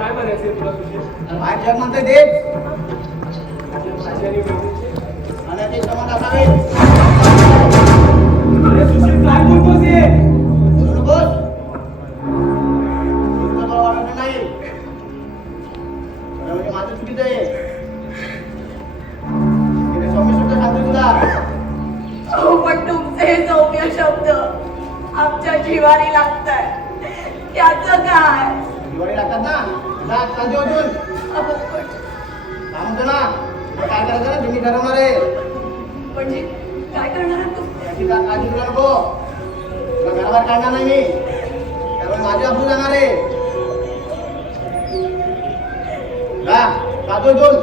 काय म्हणायचं तुला सुशील? बाहेर जग म्हणतोय तेच. माझ्याने बहिणीचे. आणि ते संबंध असावे. अरे सुशील काय बोलतोस हे? बोलू नकोस. तुझं मला वाटत नाही. खरं म्हणजे माझं चुकीचं आहे. तिने सौम्य शब्द सांगतोय तुला. अहो, पण तुमचे हे सौम्य शब्द आमच्या जिवारी लागताय. त्याचं काय? दिवाळी लागतात ना. जा चालते अजून. अहो, पण सांगतो ना. तुला काय करायचं ना तुम्ही ठरवणार आहे. म्हणजे काय करणार आहात तुम्ही? याची काळजी करू नको. तुला घराबाहेर काढणार नाही मी. त्यामुळे माझे अब्रू जाणार आहे. जा जातो इथून.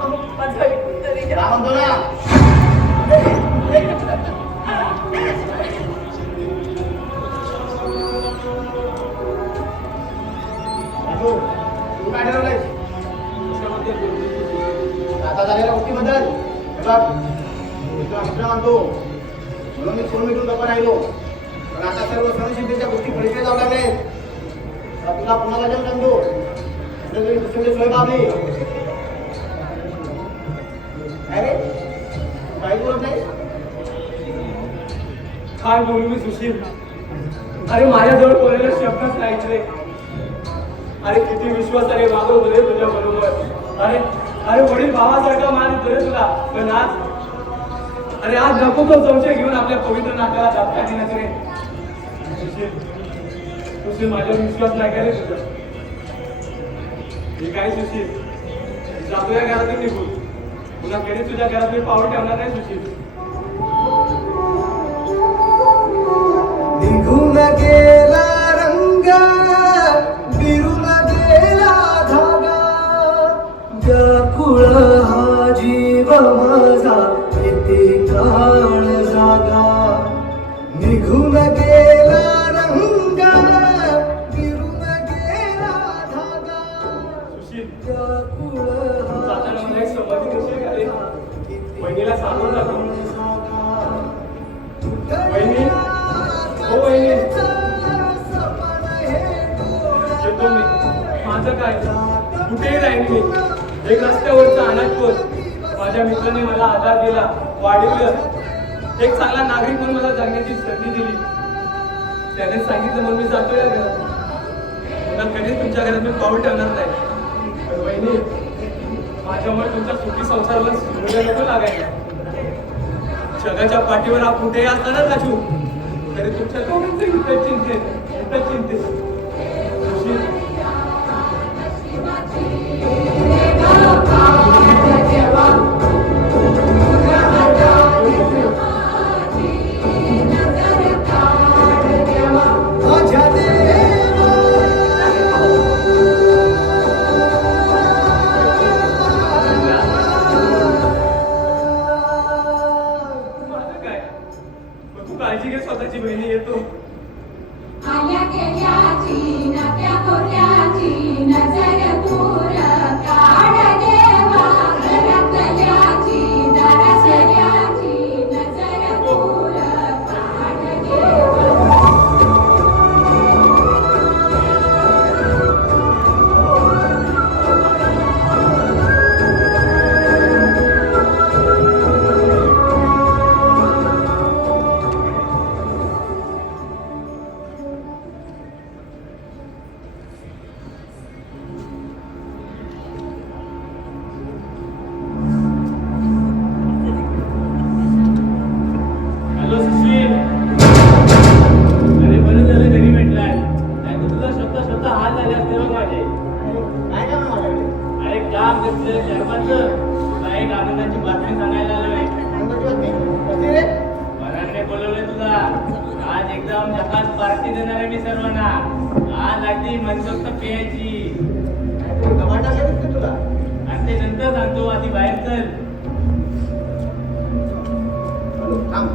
अहो, माझं ऐकून तरी घ्या. जा म्हणतो ना. राजू, तू काय ठरवलंयस? कशामध्ये बोलतोस? आता झालेल्या गोष्टीबद्दल हे बघ, मी तुला मित्र मानतो म्हणून मी फोन मिटून गप्पा राहिलो. पण आता सर्व सणशिद्धीच्या गोष्टी पलीकडे जाऊ लागले. आता तुला पुन्हा लजन समजू. दुसरे सोय बाबली. काय रे? तू काही बोलत नाही? काय बोलू मी सुशील? अरे माझ्याजवळ बोलायला शब्दच नाहीत रे. अरे किती विश्वासाने वागवतो रे तुझ्या बरोबर. अरे अरे वडील भावासारखा मान येतो रे तुला. पण आज अरे आज नको तो संशय घेऊन आपल्या पवित्र नात्याला धक्का देण्याचं रे. सुशील सुशील माझ्यावर विश्वास नाही का रे तुझा? हे काय सुशील? जातो या घरातून निघून. पुन्हा कधी तुझ्या घरात मी पाऊल ठेवणार नाही सुशील. निघून गेला रंग, विरून गेला धागा, व्याकुळ हा जीव माझा किती काळ जागा. निघून गेला रंग, विरून गेला धागा, सुशील व्याकुळ जाताना मला एक संमती कशी आहे रे? बहिणीला सांगून टाकू. वहिनी, हो वहिनी, येतो मी. माझं काय, कुठेही राहीन मी. एक रस्त्यावरचा अनाथ माझ्या मित्राने मला आधार दिला, वाढवलं. एक चांगला नागरिक म्हणून मला जगण्याची संधी दिली. त्याने सांगितलं म्हणून मी जातो या घरात. पुन्हा कधीच तुमच्या घरात मी पाऊल ठेवणार नाही. पण वहिनी, माझ्यामुळे तुमच्या सुखी संसाराला सुरुवात नको लागायला. जगाच्या पाठीवर हा कुठेही असताना राजू, तरी तुमच्या दोघांचे हित चिंतेत. सुशील, काळजी घे स्वतःची. बहिणी येतो. आल्या गेल्याची नात्या कोऱ्याची नजर दूर काढ देवा, घरातल्याची दारासऱ्याची नजर दूर काढ देवा. हॅलो सुशील. अरे बरं झालं घरी भेटलाय. नाही तर तुझा शब्द हात झाले असते बघ माझे. काय काम आहे माझ्याकडे? अरे काम कसलं शर्माचं. तुला एक आनंदाची बातमी सांगायला आलोय. आनंदाची बातमी? कसली रे? वरांने बोलवलंय तुला. आज एकदम झकास पार्टी देणार आहे मी सर्वांना. आज अगदी मनसोक्त पेयाची. काहीतरी गमाट असेल दिसतोय तुला. आणि ते नंतर सांगतो, आधी बाहेर चल. थांब,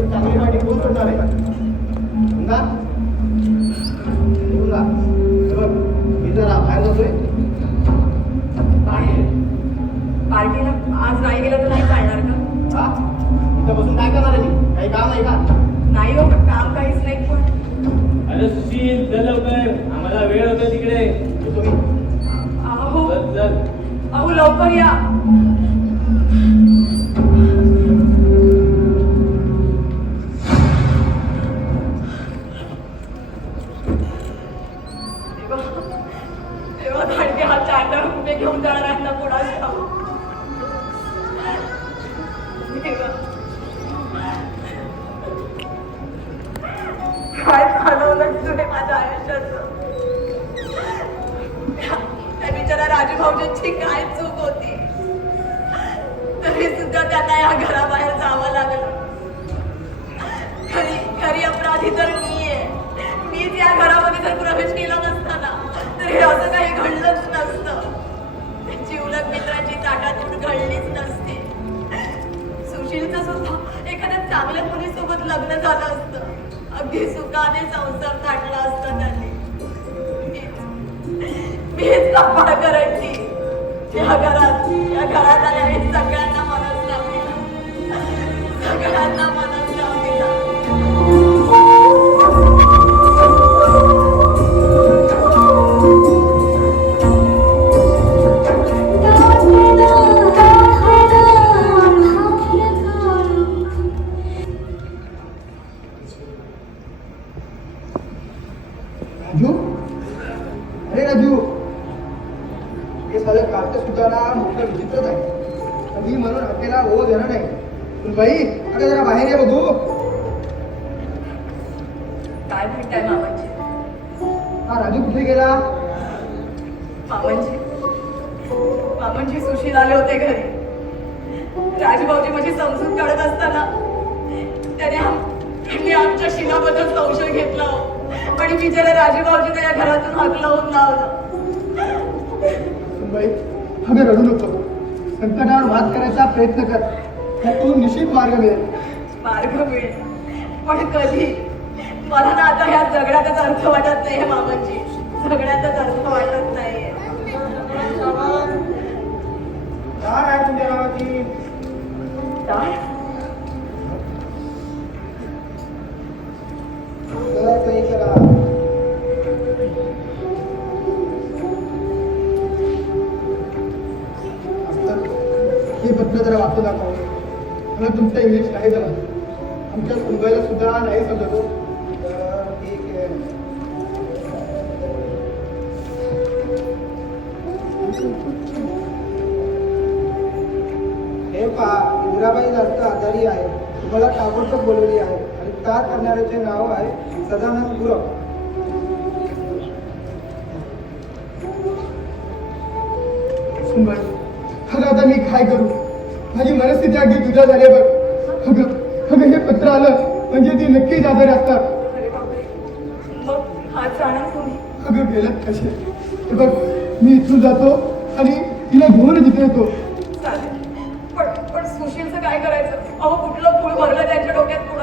एक चांगली पार्टी कोण करणार आहे? गंगा? गंगा, हे बघ, मी जरा बाहेर जातोय. बाहेर पार्टीला आज नाही गेलं तर नाही चालणार का? हा? इथं बसून काय करणार आहे मी? काही काम आहे का? नाही हो, काम काहीच नाही. पण अरे सुशील, चल लवकर. आम्हाला वेळ होतो तिकडे. येतो मी. चल. अहो लवकर या. तेव्हा धाडके हा चांडा कुठे घेऊन जाणार आहे ना कोणाला ठाऊक. काय चालवलं तुझे माझ्या आयुष्याचं. त्या बिचारा राजू भाऊजींची काय चूक होती, तरी सुद्धा त्यांना या घराबाहेर जावं लागलं. खरी अपराधी तर मी आहे. मीच या घरामध्ये जर प्रवेश केला नसता ना तर हे असं काही घडलंच नसतं. जीवलग मित्राची ताटातूट घडलीच नसती. सुशीलचं सुद्धा एखाद्या चांगल्या मुलीसोबत लग्न झालं असतं. अगदी सुखाने संसार थाटला असता त्यांनी. मीच कपाळ करायची. या घरात आल्या आणि सगळ्यांना मनच लावला. सगळ्यांना मनच लावला. राजू, अरे राजू, हे सालं कार्ट सुद्धा मोठं विचित्रच आहे. कधी म्हणून हॉटेला हो देणार नाही. पण बाई अगं जरा बाहेर ये बघू. काय भेटताय मामांची. हा राजू कुठे गेला? मामांची सुशील आले होते घरी. राजूभाऊजी माझी समजूत काढत असताना त्यांनी आमच्या शिलाबद्दल संशय घेतला आणि बिचारा राजूभाऊजी या घरातून हाक लावून लावलं. बाई अगं रडू नको. संकटावर मात करायचा प्रयत्न कर. त्यातून निश्चित मार्ग मिळेल. मार्ग मिळेल पण कधी. मला ना आता ह्या झगड्यातच अर्थ वाटत नाहीये मामांची. झगड्यातच अर्थ वाटत नाहीये. काय आहे तुमच्या नावाची? काय? काही करा. हे पत्र जरा वाचून दाखव. मला तुमचं इंग्लिश नाही जरा. आमच्या मुंबईला सुद्धा नाही समजतो. ठीक आहे. हे पहा, इंदिराबाई जास्त आजारी आहे. तुम्हाला ताबडतोब बोलवली आहे आणि त्या करणाऱ्याचे नाव आहे सदानंद गुरव. अगं आता मी काय करू. माझी मनस्थिती अगदी तुझ्या झाली बघ. अगं हे पत्र आलं म्हणजे ती नक्कीच आजारी असतात. अरे बापरे. मग हा जाणार तुम्ही. अगं गेलं कसे. हे बघ मी इथून जातो आणि तिला घेऊन इथे येतो. चालेल. पण सुशीलचं काय करायचं. अहो कुठलं फूल भरलं त्यांच्या डोक्यात पुढं.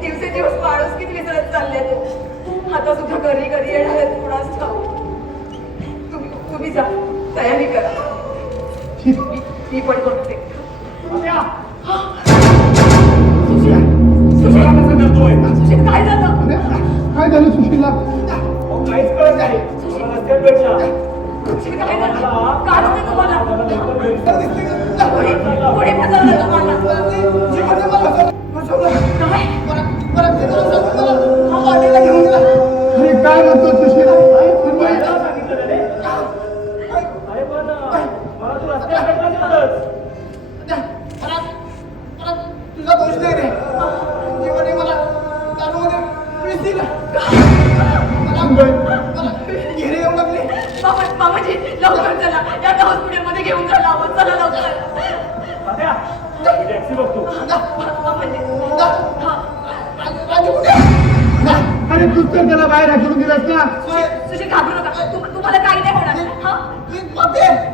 दिवसेदिवस माणूस किती विसरत चालले तो. आता सुद्धा घरी येणार आहेत पुढाच ठाऊ. तुम्ही जा तयारी करा. ठीक. मी पण बघते. सुशील काय झालं. काय झालं सुशीलला? काहीच कळत नाही. मला रस्त्यात भेटला. सुशील काय झालं. काय होतं तुम्हाला. कोणी फसवलं तुम्हाला. अरे काय म्हणतो सुशील. अरे पण मला तू रस्त्यात भेटला नव्हतास. तुझा दोष नाही रे. जीवने मला जाणून दिला. घेरे येऊ लागले. मामाजी लवकर चला. या हॉस्पिटलमध्ये घेऊन चला. चला लवकर. तात्या, मी टॅक्सी बघतो. मामाजी. अरे तूच तर त्याला बाहेर हाकलून दिलास ना. सुशील घाबरू नका. तुम्हाला काही नाही होणार.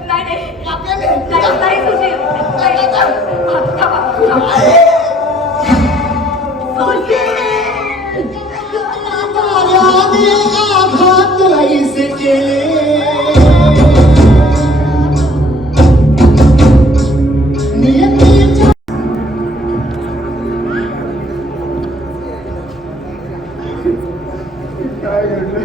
नाही नाही सुशील. काय घडलं?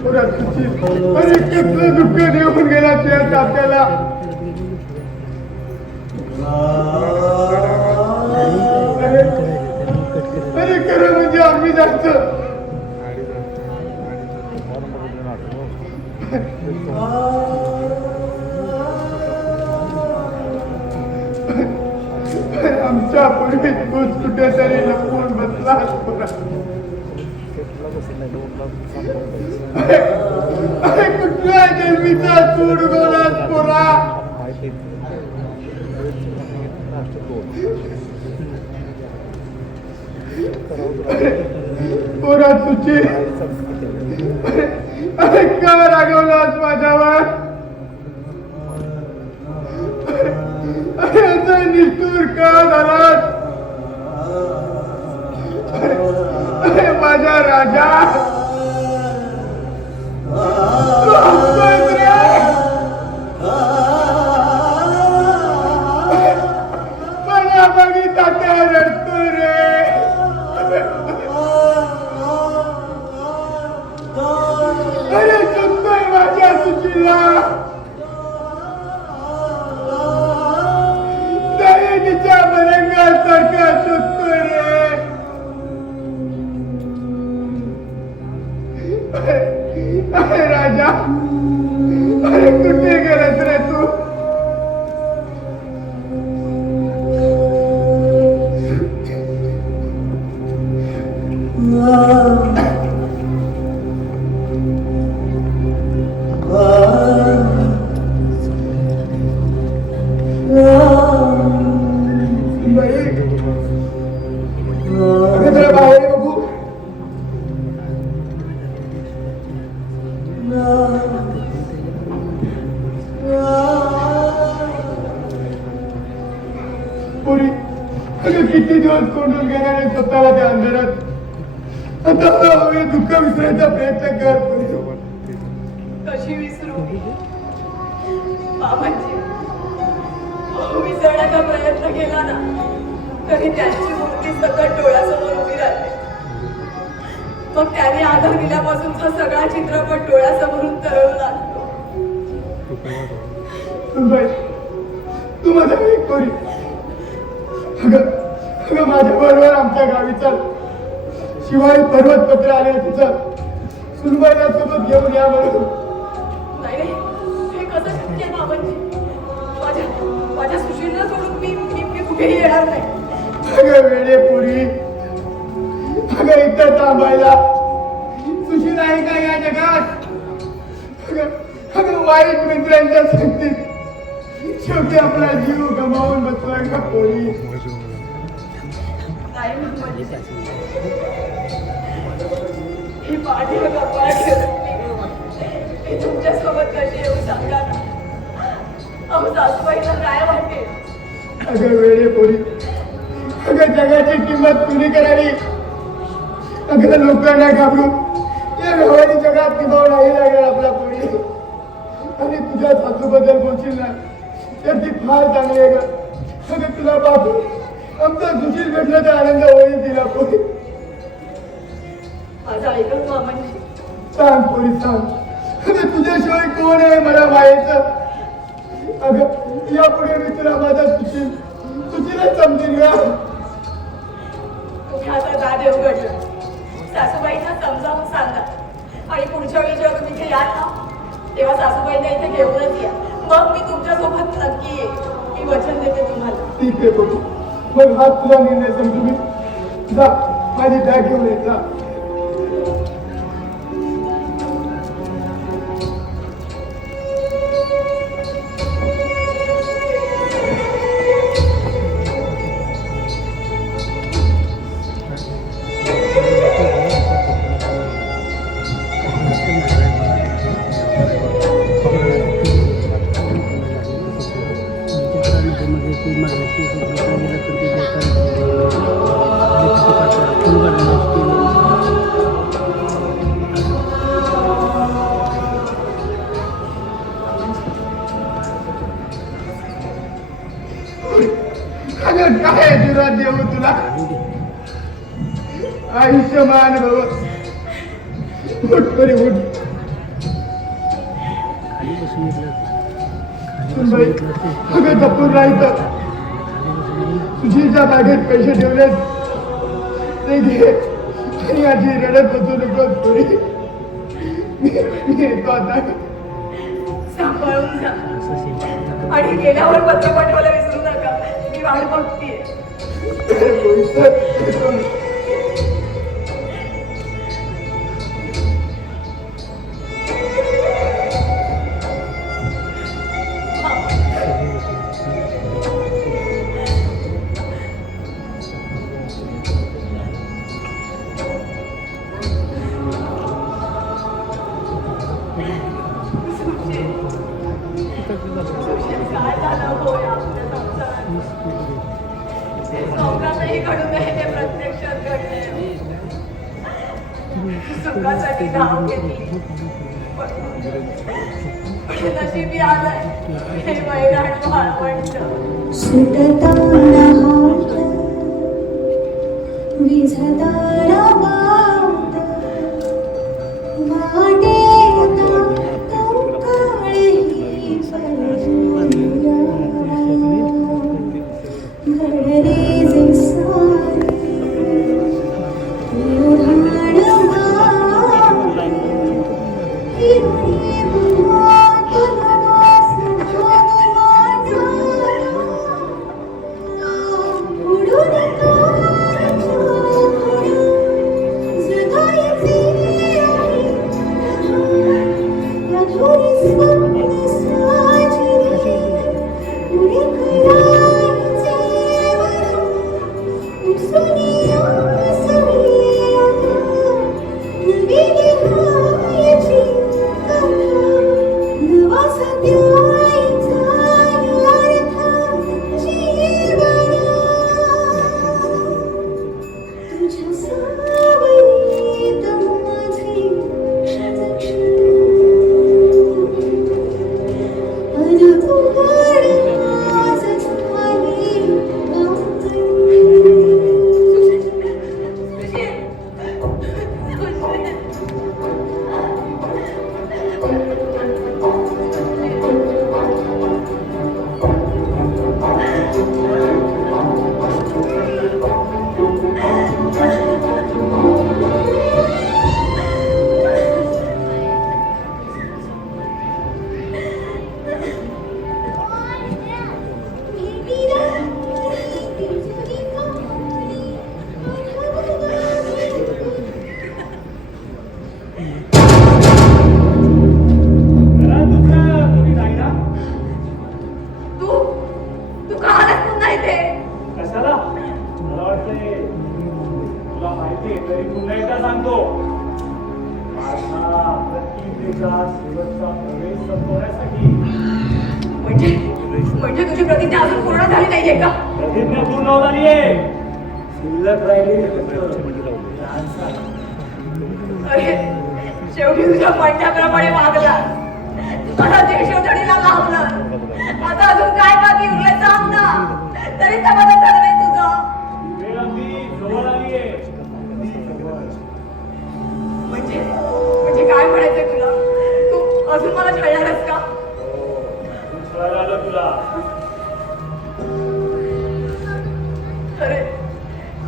अरे कसलं दुःख देऊन गेला त्या आपल्याला. अरे खरं म्हणजे आम्ही जास्त आमच्या पूर्वी तूच कुठेतरी लपवून बसलास पोरा. अरे कुठल्या जन्मीचा चूड गोलास पोरा. पोरा तुझी अरे का रागवलास माझ्यावर. अरे निष्ठूर का झालास. अरे माझा राजा मला बघिता त्या रडतो रे. अरे चुकतोय माझ्या सुचीला. दहेजीच्या मरंगासारखा चुकतोय रे. अरे राजा अरे कुठे गेलास रे तू. जरा बाहेर बघू. पुरी अगं किती दिवस कोंडून गेल्याने स्वतःला त्या अंधारात. आता हवे दुःख विसरायचा प्रयत्न कर पुरी. कशी विसरू बाबांची. विसरण्याचा प्रयत्न केला ना तरी त्यांची मूर्ती सकट डोळ्यासमोर उभी राहते. मग त्याने आधार दिल्यापासूनचा सगळा चित्रपट डोळ्यासमोरून तरळू लागतो. तू माझा एक पोरी. अगं माझ्या बरोबर आमच्या गावी चल. शिवाय पर्वत पत्र आले तिचं सुनबाईला सोबत घेऊन या म्हणून. नाही नाही हे कसं शक्य आहे बाबांची. माझ्या सुशीलला सोडून मी कुठेही येणार नाही. अगं वेडे पोरी. अगं इथं थांबायला सुशील आहे का या जगात. अगं वाईट मित्रांच्या संगतीत शेवटी आपला जीव गमावून बसला का पोरी. नाही ही पाठी कपाळ ठेवून मी तुमच्यासोबत कशी येऊ सांगा ना. अहो सासूबाईला काय वाटेल. अगं वेडे पोरी. अगं जगाची किंमत तुरी करावी. अगं लोकांना घाबरून या व्यवहारी जगात निभाव नाही लागेल आपला पोरी. आणि तुझ्या सासूबद्दल बोलशील ना तर ती फार चांगली आहे गं. अगं तुला बापू आमचा सुशील भेटला तर आनंद होईल तिला पोरी. माझं ऐकत मामांची. सांग पोरी सांग. अगं तुझ्याशिवाय कोण आहे मला मायेचं. अगं यापुढे मी तुला माझा सुशीलच समजेल का. तुम्ही आता दाद उघडलं. सासूबाईंना समजावून सांगा आणि पुढच्या वेळी जेव्हा तुम्ही इथे याल ना तेव्हा सासूबाईंना इथे घेऊनच या. मग मी तुमच्यासोबत नक्की येईल. मी वचन देते तुम्हाला. ठीक आहे बघू. मग हा तुझा निर्णय समजू मी. जा माझी बॅग घेऊन ये जा. अगं काय आशीर्वाद देऊ तुला. आयुष्यमान भव. उठ तरी उठ. सुनबाई, अगं जपून राहायचं. सुशीलच्या बॅगेत पैसे ठेवलेत ते घे आणि आजी रडत बसू नकोस पुढे. मी येतो आता. सांभाळून जा आणि गेल्यावर पत्र पाठवायला विसरू नका. मी वाट बघतीये. काय झालं होय आपल्या संसारात? स्वप्नातही घडू नये ते प्रत्यक्षात घडले. सुखासाठी धाव घेतली पण नशिबी आलंय हे वैराण वाळवंट. सुटताना हात विझताना वाट वाटेता कंकाळही परजूया घडले जे सारे उधाण मागे हिरणी तुला सभाग माझा उडून जगायचे आहे अधुरी स्वप्न साजली पुढे करायचे उसुनी आसवी उभी निहायची कथा नवा सत्याचा अर्थ जीवना तुझ्या सावलीत माझे क्षण अनुगड आज झाली गावकरी. तू तू का आलास पुन्हा इथे? कशाला? मला वाटतंय तुला माहिती आहे तरी पुन्हा एकदा सांगतो. माझा प्रतिज्ञेचा शेवटचा प्रवेश संपवण्यासाठी म्हणजे तुझी प्रतिज्ञा अजून पूर्ण झाली नाहीये का? प्रतिज्ञा पूर्ण झालीये. शिल्लक राहिली अरे शेवटी तुझ्या म्हणण्याप्रमाणे वागला. मला देशोधडीला लावलं. आता अजून काय बाकी उरलंय सांग ना. तरी समाधान झालं नाही तुझं. वेळ अगदी जवळ आलीये. म्हणजे काय म्हणायचंय तुला? तू अजून मला छळणारस का? कळायला आलं तुला.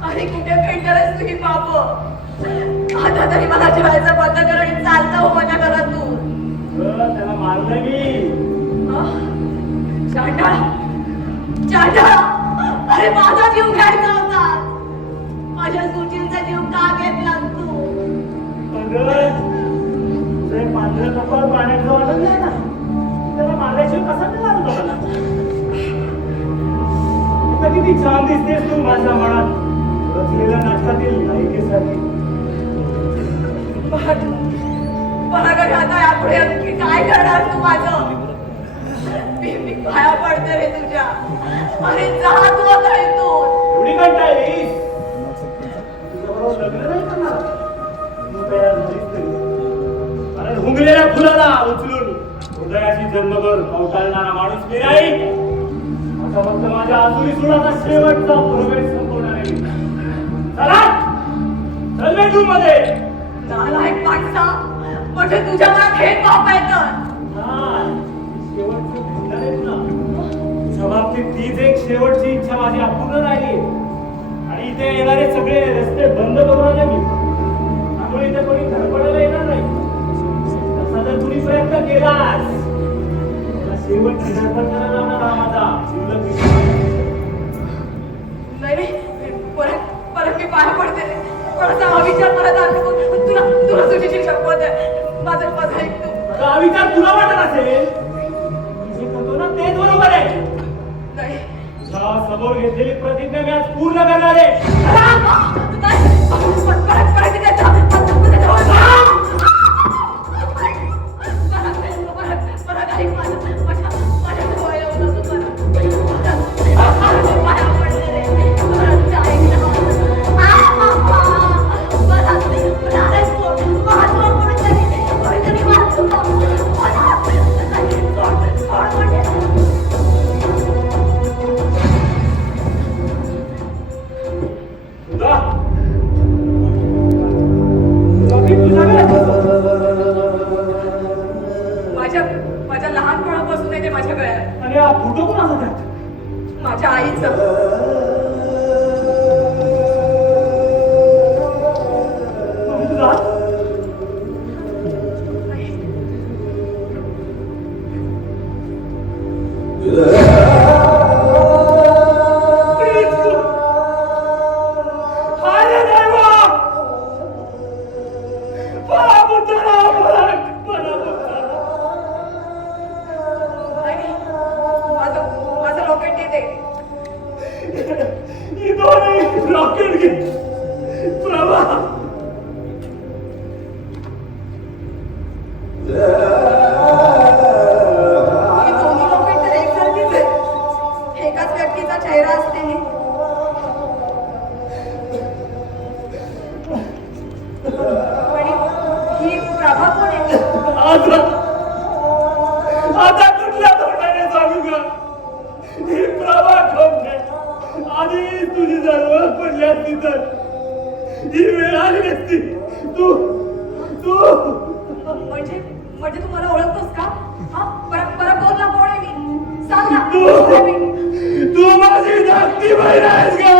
अरे कुठे फेडणारच तुझी पाप? आता तरी मला जेवायचं बंद कर आणि चालतं हो माझ्या घरातून. त्याला मारलं मी. चांडाळा चांडाळा, अरे माझा जीव घ्यायचा होता. माझ्या सुचिलचा जीव का घेतला तू? ते पांढरं कपाळ पाण्याचं वाटत नाही ना. त्याला मारल्याशिवाय कसा नाही लागतो मला. किती छान दिसतेस तू माझ्या मनात रचलेल्या नाटकातील नायिकेसाठी. मला घरी आता यापुढे आणखी काय करणार तू माझं? मी पाया पडते रे तुझ्या. अरे जा तू आता इथून. एवढी कंटाळलीस? तुझ्याबरोबर लग्न नाही करणार? तू तयार झालीस तरी. अरे हुंगलेल्या फुलाला उचलून हृदयाशी जन्मभर कवटाळणारा माणूस मी नाही. आता फक्त माझ्या आसुरी सुराचा शेवटचा प्रवेश संपवणार आहे. चला चल बेडरूम मध्ये. नालायक माणसा, म्हणजे तुझ्या मनात हे पाप आहे तर? नाही बाबतीत तीच एक शेवटची इच्छा माझी अपूर्ण राहिली आणि इथे येणारे सगळे रस्ते बंद करून आले मी. त्यामुळे इथे कोणी धडपडायला येणार नाही. तसा जर तुम्ही प्रयत्न केलास तर शेवटची धडपड करायला लावणार हा माझा जिवलग मित्र. नाही परत मी पाया पडते रे. थोडासा हा विचार परत आणतो. तुला तुझी शपथ आहे. माझं ऐक तू. हा विचार तुला वाटत असेल जे करतो ना तेच बरोबर आहे. नाही तुझ्या समोर घेतलेली प्रतिज्ञा मी आज पूर्ण करणार आहे. माझ्या लहानपणापासून आहे ते माझ्या गळ्यात. आणि हा फोटो कोण असा त्यात? माझ्या आईचं. माझं रॉकेट देते. रॉकेट घे प्रभा. ही दोन्ही रॉकेट तर एकसारखीच आहे. एकाच व्यक्तीचा चेहरा असते. आणि ही प्रभा कोण आहे? आता कुठल्या तोंडाने सांगू का? ही प्रभा कोण आहे? आधी तुझी जर ओळख पडली असती तर ही वेळ आली नसती. तू तू म्हणजे तू मला ओळखतोस का? हा परत बोल ना. कोण आहे मी? सांग ना. तू कोण आहे मी? तू माझी धाकटी बहीण आहेस का?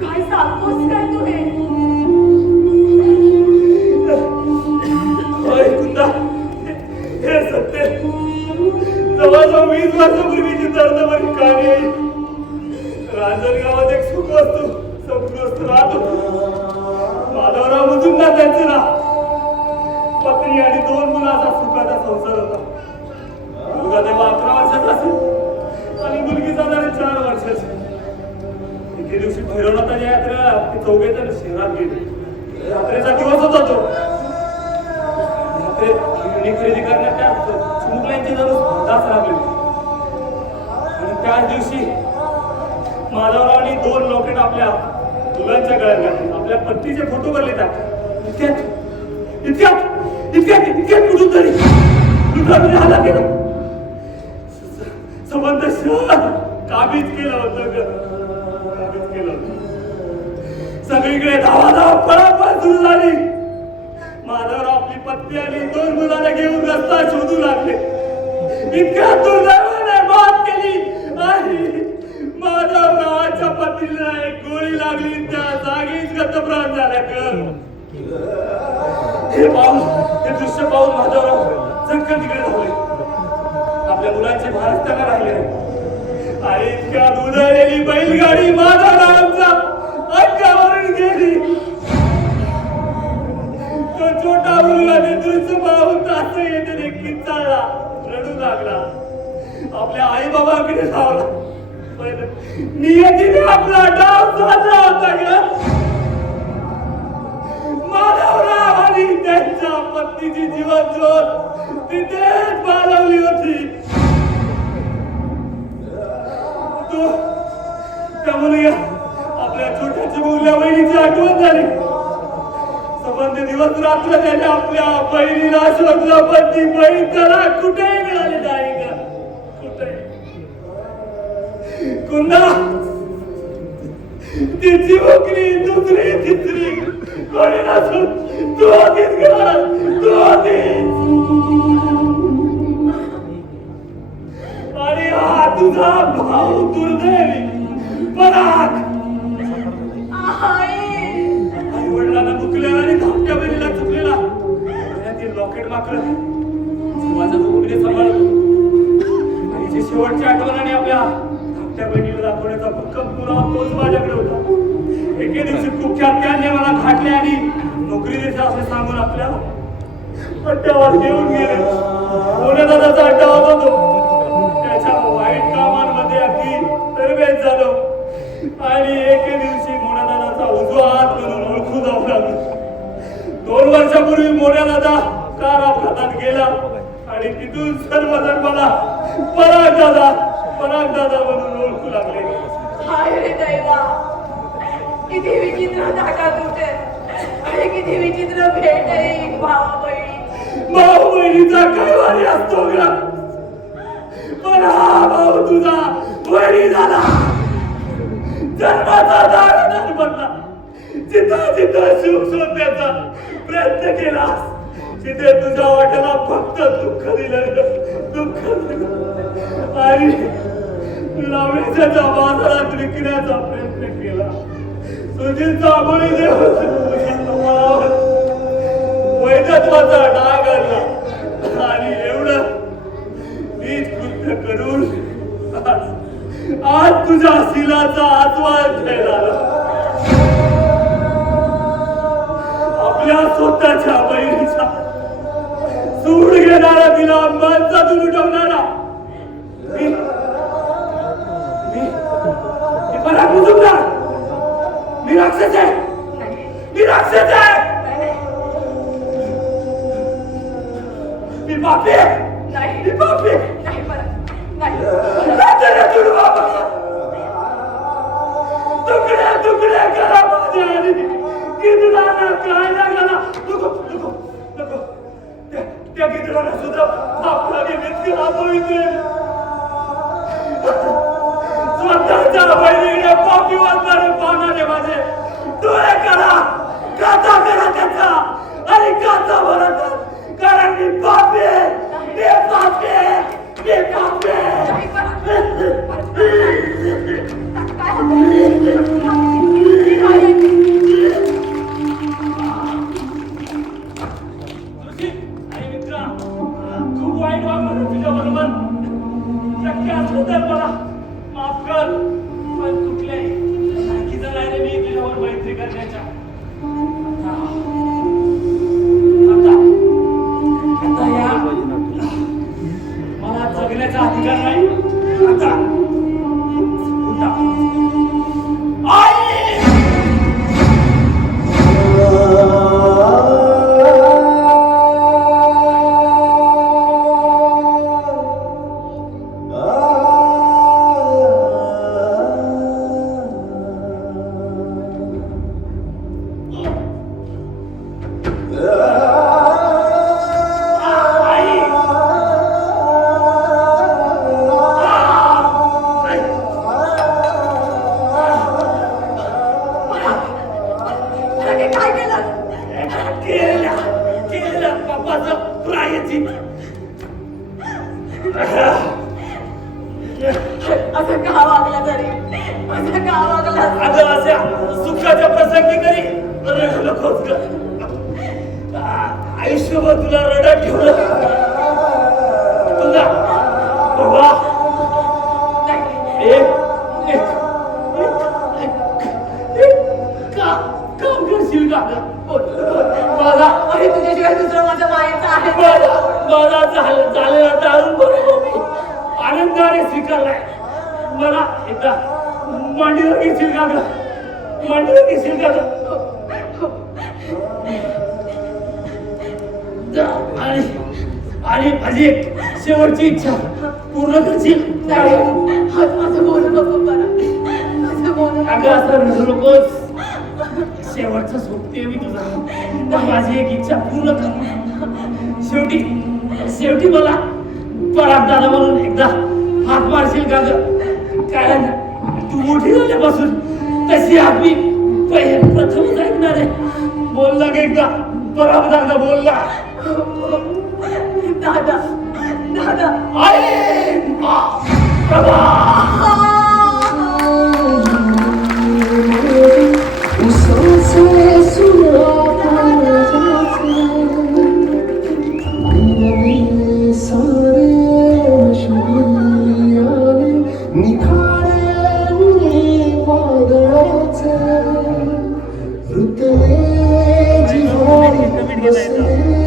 काय सांगतोस काय तू हे? होय कुंदा, हे सत्य. जवळजवळ 20 वर्षापूर्वीची दर्दभरी कहाणी आहे. रांजणगावात एक सुखवस्तू संपृष्ट राहतो. माधवराव मुजुमदार त्यांचे नाव. पत्नी आणि 2 मुलाचा सुखाचा संसार होता. मुलगा तेव्हा 11 वर्षाचा असेल आणि मुलगी साधारण 4 वर्षाची. एके दिवशी भैरवनाथाच्या यात्रेला ते चौघे जण शहरात गेले. यात्रेचा दिवस होता तो. यात्रेत खेळणी खरेदी करण्यात त्या चिमुकल्यांची जणू स्पर्धाच लागली. आणि त्याच दिवशी माधवरावांनी 2 लॉकेट आपल्या मुलांच्या गळ्यात घातले. आपल्या पत्नीचे फोटो भरले त्यात. इतक्यात कुठून तरी लुटारूने हल्ला केला. संबंध काबीज केलं होतं. सगळीकडे धावा पळापळ सुरू झाली. माधवराव आपली पत्नी आणि 2 मुलांना घेऊन रस्ता शोधू लागले. इतक्या दुर्दैवाने मौत केली आणि माधवरावाच्या पत्नीला एक गोळी लागली. त्या जागीच गतप्राण झाल्या. हे दृश्य पाहून माधवराव झटकन तिकडे धावले. आपल्या मुलांचे भारत त्यांना राहिले आणि इतक्या उधळलेली बैलगाडी माधवरावांच्या अंगावरून गेली. तो छोटा मुलगा ते दृश्य पाहून तास येते देखील चालला, रडू लागला. आपल्या आई बाबाकडे धावला. नियतीने आपला डाव साधला होता ग. माधवराव आणि त्यांच्या पत्नीची जीवन ज्योत तिथेच बाळगली होती. तो त्या मुलगा आपल्या छोट्या चिमुकल्या बहिणीची आठवण झाली. संबंध दिवस रात्र त्याने आपल्या बहिणीला शोधलं, पण ती बहीण त्याला कुठेही मिळाली नाही का? कुठे कुंदा तिची मुकली दुसरी तिसरी कोणी नसून तू आधीच गेला तू आधीच आणि हा तुझा भाऊ दुर्दैवी पराग आई वडिलांना मुकलेला आणि धाकट्या बहिणीला चुकलेला पुण्यातील लॉकेट मात्र जीवाचा जोडीने सांभाळतो आणि जी शेवटच्या आठवणाने आपल्या धाकट्या बहिणीला दाखवण्याचा भक्कम पुरावा तोच माझ्याकडे होता एके दिवशी कुख्यात त्याने मला घाटले आणि नोकरी देते असे सांगून आपल्या अड्ड्यावर घेऊन गेले मोन्या दादाचा अड्डा होता तो त्याच्या वाईट कामांमध्ये अगदी तरबेज झालो आणि एके दिवशी मोन्या दादाचा उजवा हात म्हणून ओळखू जाऊ लागलो 2 वर्षापूर्वी मोन्या दादा कार अपघातात गेला आणि तिथून सर्वजण मला पराग दादा म्हणून ओळखू लागले हाय रे दैवा किती विचित्र धाका तुझे आणि किती विचित्र भेट आहे भाऊ बहिणीचा काही वारी असतो का पण हा भाऊ तुझा वडी झाला जन्माचा दारोदार बनला जिथं जिथं सुख शोधण्याचा प्रयत्न केलास तिथे तुझ्या वाट्याला फक्त दुःख दिलं आणि तुला वेचाच्या बाजारात विकण्याचा प्रयत्न केला तुझीचा बळी देव वैधत्वाचा डाग आला आणि एवढं नीच कृत्य करून आज तुझ्या शिलाचा आस्वाद घ्यायला आला आपल्या स्वतःच्या बहिणीचा सूड घेणारा तिला माणसातून उठवणारा पराग मुजुमदार मी राक्षस आहे मी पापी मी पापी तुकड्या करा माझ्या आणि गिधडाला काय लागला नको त्या गिधडाला सुद्धा आपला निमित्त राबविते स्वतःच्या बहिणीने पापी वाजणारे पाहणारे माझे डोळे करा काचा करा त्याचा आणि काचा भरतात कारण मी पापी खूप वाईट वागणूक तुझ्या बरोबर शक्य असलं तर मला माफ कर पण कुठल्याही लायकीचा नाही रे मी तुझ्यावर मैत्री करण्याच्या आता या मला जगण्याचा अधिकार नाही आता असं का वागला तरी असं का वागला अगं अशा सुखाच्या प्रसंगी तरी रडू नकोस ग आयुष्यभर तुला रडत ठेवलं तुला बाबा काम करशील का माझा आणि तुझ्याशिवाय दुसरं माझ्या मायेचं आहे मला झालेला टाळून बरोबर मी आनंदाने स्वीकारलाय मला एकदा मांडीवर घेशील का ग मांडीवर घेशील का ग आणि माझी एक शेवटची इच्छा पूर्ण करशील असं बोलू नको मला असं बोलू अगं असं रडू नकोस शेवटचं सोबते मी तुझा माझी एक इच्छा पूर्ण कर शेवटी मला पराग दादा म्हणून एकदा हात मारशील का ग कारण तू मोठी झाल्यापासून तशी आम्ही प्रथमच ऐकणार आहे. बोलला का एकदा बरोबर एकदा बोलला दादा दादा आहे प्रभा रुतले जिव्हाळी बसले